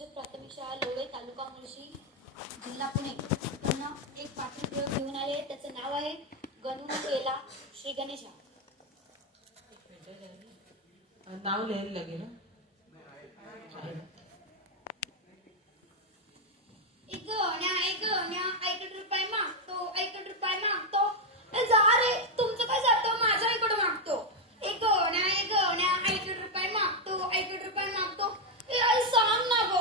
परिषद प्राथमिक शाळा लोळे तालुका मुळशी जिल्हा पुणे यांना एक पाठ्यपुस्तक घेऊन आले. त्याचं नाव आहे गणून केला श्री गणेशा. नाव लिहायला लागेल. एक गण्या 1 रुपये मागतो, 1 रुपये मागतो. जा रे, तुमचं काय जातं, माझ्या इकडे मागतो. एक गण्या 1 रुपये मागतो, 1 रुपये मागतो. आई सांग ना गो,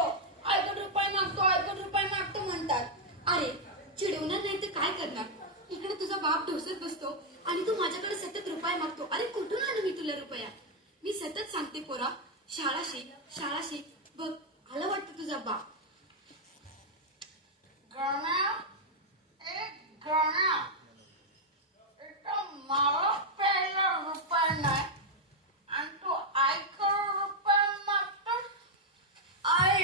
1 रुपये मागतो, 1 रुपये मागतो म्हणतात. अरे चिडवणार नाही तर काय करणार. इकडे तुझा बाप ढोसत बसतो आणि तू माझ्याकडे सतत रुपये मागतो. अरे कुठून आणू मी तुला रुपया. मी सतत सांगते पोरा, शाळा शिक, शाळा शिक. बघ आला वाटतं तुझा बाप. गण्या, एक गण्या, इथं मला प्यायला रुपये नाही आणि तू 1 रुपये मागतोस. आई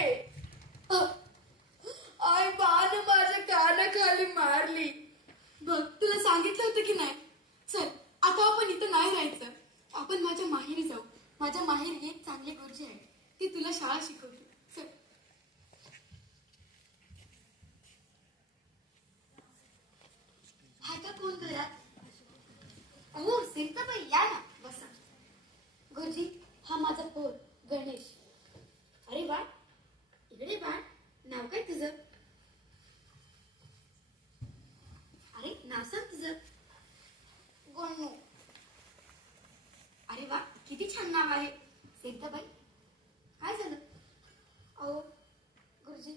आई बाने माझ्या कानाखाली मारली. बघ तुला सांगितलं होतं की नाही. चल आता आपण इथं नाही राहायचं. आपण माझ्या माहेरी जाऊ. माझ्या माहेरी एक चांगली गुरुजी आहे, ती तुला शाळा शिकवते. चल. हाय का कोण घरात? अहो सीताबाई या ना, बसा. गुरुजी हा माझा पोर गणेश. अरे वा, इकडे बाळ, नाव काय तुझं? अरे नाव सांग तुझं. गणू. अरे वा, किती छान नाव आहे. सीताबाई काय झालं? अहो गुरुजी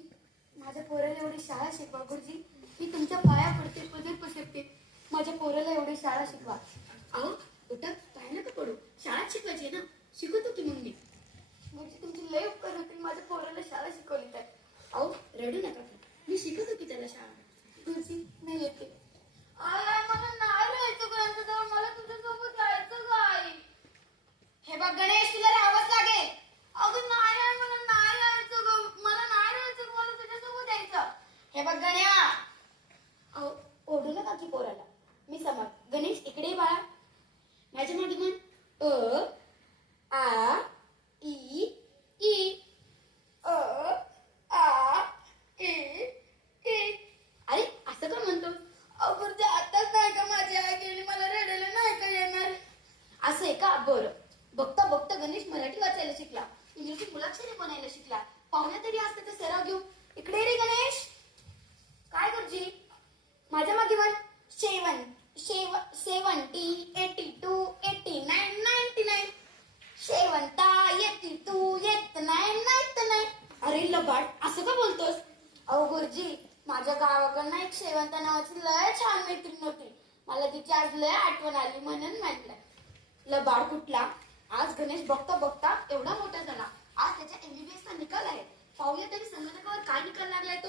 माझ्या पोराला एवढी शाळा शिकवा. गुरुजी मी तुमच्या पाया पडते, पदर पसरते. माझ्या पोराला एवढी शाळा शिकवा. अहो उठा, काय नका पडू. शाळा शिकवायची ना, शिकवतो की मग मी. गुरुजी तुमची लय उपकार होतील माझ्या पोराला शाळा शिकवली तर. अहो रडू नका, मी शिकवतो की त्याला शाळा. गुरुजी मी येते. आई मला नाही राहायचं ग्रंथाजवळ, मला तुझ्यासोबत जायचं काय. हे बघ गणेश, तुला राहावंच लागेल. अगं नाही आहे, मला नाही राहायचं ग, मला नाही राहायचं, मला तुझ्यासोबत यायचं. हे बघ गण्या, अहो ओढू नका की पोराला, मी समज. गणेश इकडे ये बाळा, माझ्या मागे म्हण. अ आ ई ई. अ आ ई ई. अरे असं का म्हणतो? अगं ते आताच नाही का माझी आई गेली, मला रडायला नाही का येणार. असं आहे का? बरं. बघता बघता गणेश मराठी वाचायला शिकला, इंग्रजी मुलाक्षरे बनायला शिकला. पाहुण्या तरी असते तर सराव घेऊ. इकडे रे गणेश. काय गुरुजी? माझ्या मागे म्हण. 70, 82, 89, 99. 70, 82, 89, 99. अरे लबाड, असं का बोलतोस? अहो गुरुजी, माझ्या गावाकडनं एक शेवंता नावाची लय छान मैत्रीण होती. मला तिची आज लय आठवण आली म्हणून म्हटलं. लबाड कुठला? आज गणेश बघता बघता एवढा मोठा झाला. आज त्याच्या MBBS चा निकाल आहे. पाहूया तरी संगणकावर काय निकाल लागलाय तो.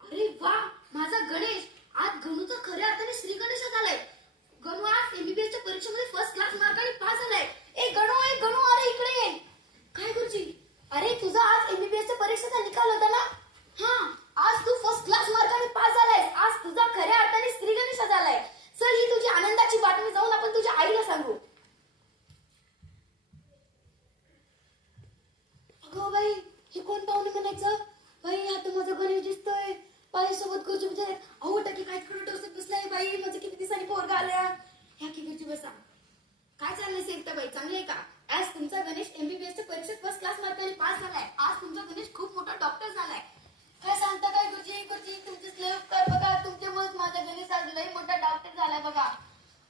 अरे वा, माझा गणेश आज गणूचा खऱ्या अर्थाने श्री गणेश झालाय. गणू आज MBBS च्या परीक्षेमध्ये फर्स्ट क्लास मार्काने पास झालाय. ए गणू, अरे इकडे ये. काय गुरुजी? अरे तुझा आज MBBS च्या परीक्षेचा निकाल होता ना? हा, आज तू फर्स्ट क्लास मार्काने पास झालायस. आज तुझा खऱ्या अर्थाने श्री गणेश झालाय. चल ही तुझी आनंदाची बातमी जाऊन आपण तुझ्या आईला सांगू. अगं बाई, हे कोण पाहुणे म्हणायचं? बाई हा तर माझा गणेश दिसतोय. बाईसोबत गुरुजी विचार. अहो टकी काय खरं डोसत बसलाय. बाई माझं किती दिवसांनी पोरगा आल्या. ह्या की गुरुजी बसा. काय चाललंय सेवताबाई, चांगलं आहे का? आज तुमचा गणेश MBBS च्या परीक्षेत फर्स्ट क्लास मार्काने पास झालाय. आज तुमचा गणेश खूप मोठा डॉक्टर झालाय. काय सांगता काय गुरुजी? गुरुजी तुमचेच लय उपकार बघा, तुमच्यामुळेच माझा गणेश आज लय मोठा डॉक्टर झालाय बघा.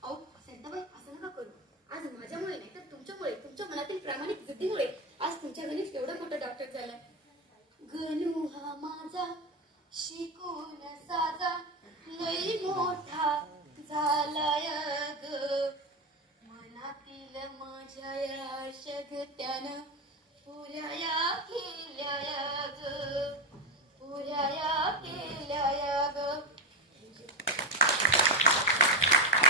अहो सेवताबाई असं नका करू. आज माझ्यामुळे नाही तर तुमच्यामुळे, तुमच्या मनातील प्रामाणिक बुद्धीमुळे आज तुमच्या गणेश एवढा मोठा डॉक्टर झालाय. गणू हा माझा शिकून साजा लई मोठा झालाय ग. मनातील माझ्या या शगत्यानं पुऱ्या या